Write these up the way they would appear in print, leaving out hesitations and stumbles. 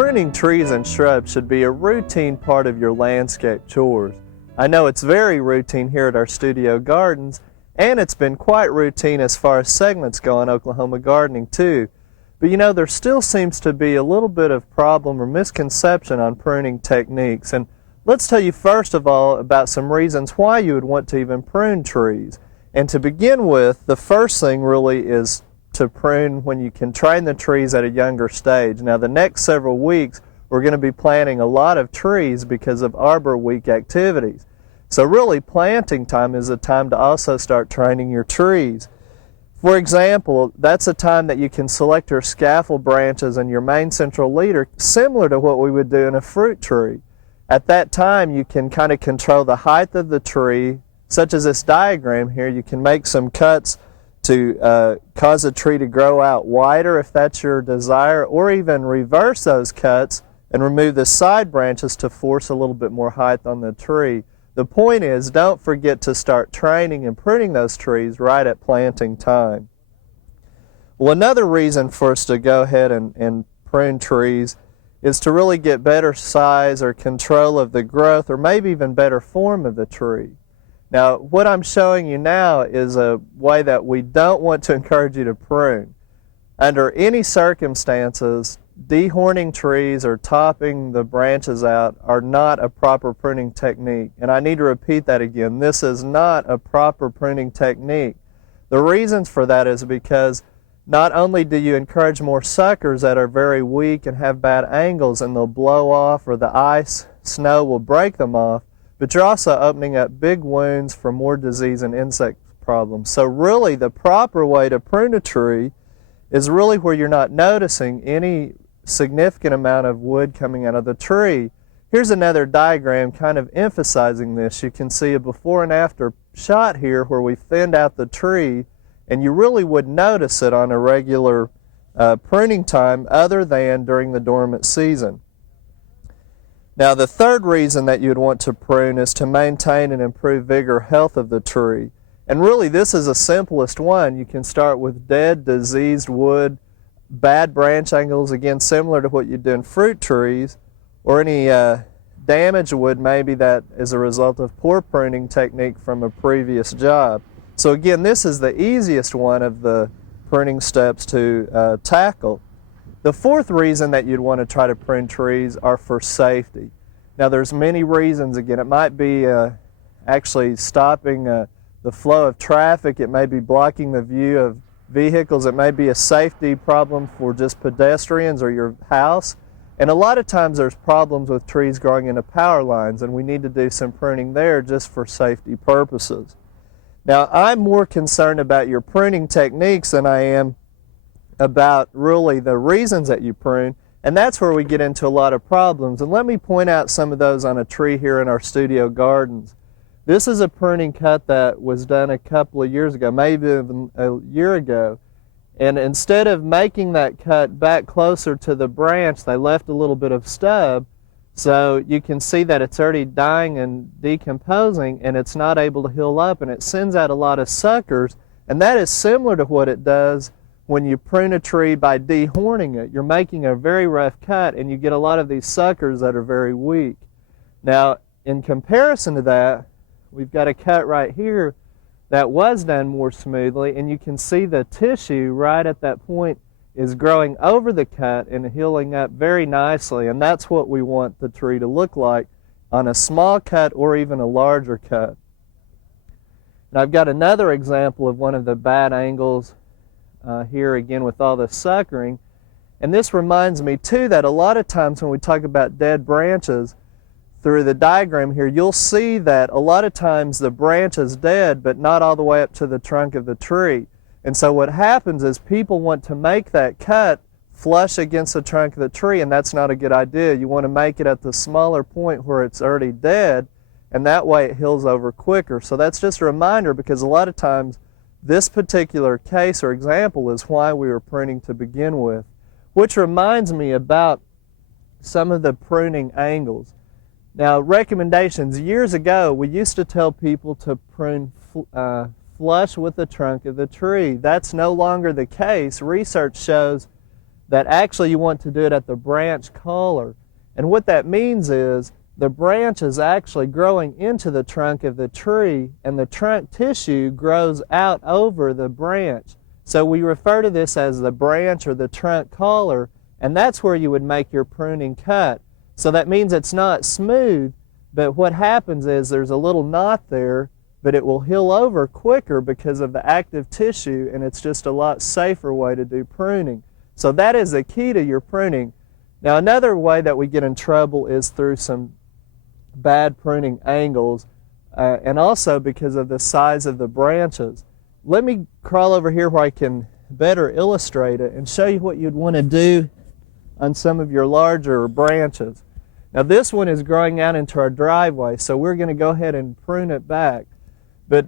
Pruning trees and shrubs should be a routine part of your landscape chores. I know it's very routine here at our studio gardens, and it's been quite routine as far as segments go in Oklahoma gardening too. But you know, there still seems to be a little bit of problem or misconception on pruning techniques. And let's tell you first of all about some reasons why you would want to even prune trees. And to begin with, the first thing really is to prune when you can train the trees at a younger stage. Now the next several weeks we're going to be planting a lot of trees because of Arbor Week activities. So really planting time is a time to also start training your trees. For example, that's a time that you can select your scaffold branches and your main central leader similar to what we would do in a fruit tree. At that time you can kind of control the height of the tree, such as this diagram here. You can make some cuts to cause a tree to grow out wider if that's your desire, or even reverse those cuts and remove the side branches to force a little bit more height on the tree. The point is, don't forget to start training and pruning those trees right at planting time. Well, another reason for us to go ahead and prune trees is to really get better size or control of the growth, or maybe even better form of the tree. Now, what I'm showing you now is a way that we don't want to encourage you to prune. Under any circumstances, dehorning trees or topping the branches out are not a proper pruning technique. And I need to repeat that again. This is not a proper pruning technique. The reasons for that is because not only do you encourage more suckers that are very weak and have bad angles and they'll blow off, or the ice, snow will break them off, but you're also opening up big wounds for more disease and insect problems. So really the proper way to prune a tree is really where you're not noticing any significant amount of wood coming out of the tree. Here's another diagram kind of emphasizing this. You can see a before and after shot here where we thinned out the tree, and you really would notice it on a regular pruning time other than during the dormant season. Now the third reason that you'd want to prune is to maintain and improve vigor health of the tree. And really this is the simplest one. You can start with dead, diseased wood, bad branch angles, again similar to what you do in fruit trees, or any damaged wood maybe that is a result of poor pruning technique from a previous job. So again, this is the easiest one of the pruning steps to tackle. The fourth reason that you'd want to try to prune trees are for safety. Now there's many reasons. Again, it might be actually stopping the flow of traffic. It may be blocking the view of vehicles. It may be a safety problem for just pedestrians or your house. And a lot of times there's problems with trees growing into power lines, and we need to do some pruning there just for safety purposes. Now I'm more concerned about your pruning techniques than I am about really the reasons that you prune, and that's where we get into a lot of problems. And let me point out some of those on a tree here in our studio gardens. This is a pruning cut that was done a couple of years ago, maybe even a year ago, and instead of making that cut back closer to the branch, they left a little bit of stub, so you can see that it's already dying and decomposing, and it's not able to heal up, and it sends out a lot of suckers. And that is similar to what it does when you prune a tree by dehorning it. You're making a very rough cut, and you get a lot of these suckers that are very weak. Now, in comparison to that, we've got a cut right here that was done more smoothly, and you can see the tissue right at that point is growing over the cut and healing up very nicely, and that's what we want the tree to look like on a small cut or even a larger cut. And I've got another example of one of the bad angles here again with all the suckering. And this reminds me too that a lot of times when we talk about dead branches, through the diagram here, you'll see that a lot of times the branch is dead but not all the way up to the trunk of the tree. And so what happens is people want to make that cut flush against the trunk of the tree, and that's not a good idea. You want to make it at the smaller point where it's already dead, and that way it heals over quicker. So that's just a reminder, because a lot of times this particular case or example is why we were pruning to begin with. Which reminds me about some of the pruning angles. Now, recommendations. Years ago, we used to tell people to prune flush with the trunk of the tree. That's no longer the case. Research shows that actually you want to do it at the branch collar. And what that means is the branch is actually growing into the trunk of the tree, and the trunk tissue grows out over the branch. So we refer to this as the branch or the trunk collar, and that's where you would make your pruning cut. So that means it's not smooth, but what happens is there's a little knot there, but it will heal over quicker because of the active tissue, and it's just a lot safer way to do pruning. So that is the key to your pruning. Now, another way that we get in trouble is through some bad pruning angles, and also because of the size of the branches. Let me crawl over here where I can better illustrate it and show you what you'd want to do on some of your larger branches. Now, this one is growing out into our driveway, so we're going to go ahead and prune it back. But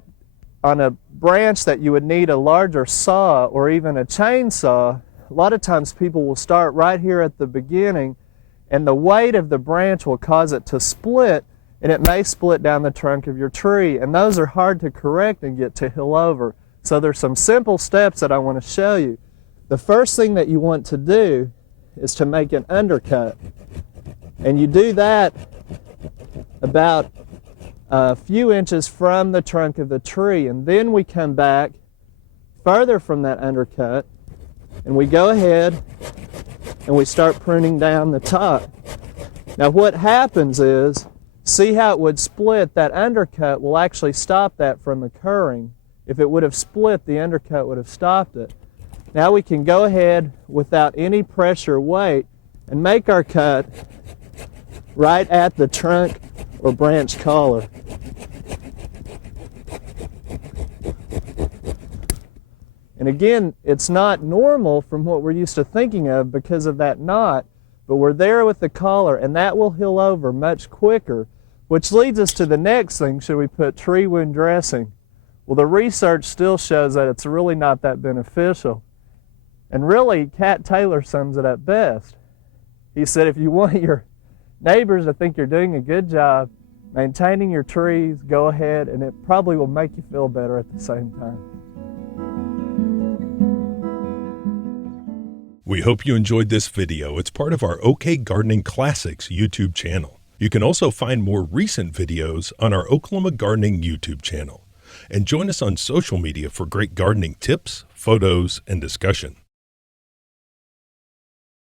on a branch that you would need a larger saw or even a chainsaw, a lot of times people will start right here at the beginning, and the weight of the branch will cause it to split, and it may split down the trunk of your tree, and those are hard to correct and get to heal over. So there's some simple steps that I want to show you. The first thing that you want to do is to make an undercut, and you do that about a few inches from the trunk of the tree, and then we come back further from that undercut, and we go ahead and we start pruning down the top. Now what happens is, see how it would split? That undercut will actually stop that from occurring. If it would have split, the undercut would have stopped it. Now we can go ahead without any pressure or weight and make our cut right at the trunk or branch collar. And again, it's not normal from what we're used to thinking of because of that knot, but we're there with the collar, and that will heal over much quicker, which leads us to the next thing. Should we put tree wound dressing? Well, the research still shows that it's really not that beneficial. And really, Cat Taylor sums it up best. He said, if you want your neighbors to think you're doing a good job maintaining your trees, go ahead, and it probably will make you feel better at the same time. We hope you enjoyed this video. It's part of our OK Gardening Classics YouTube channel. You can also find more recent videos on our Oklahoma Gardening YouTube channel. And join us on social media for great gardening tips, photos, and discussion.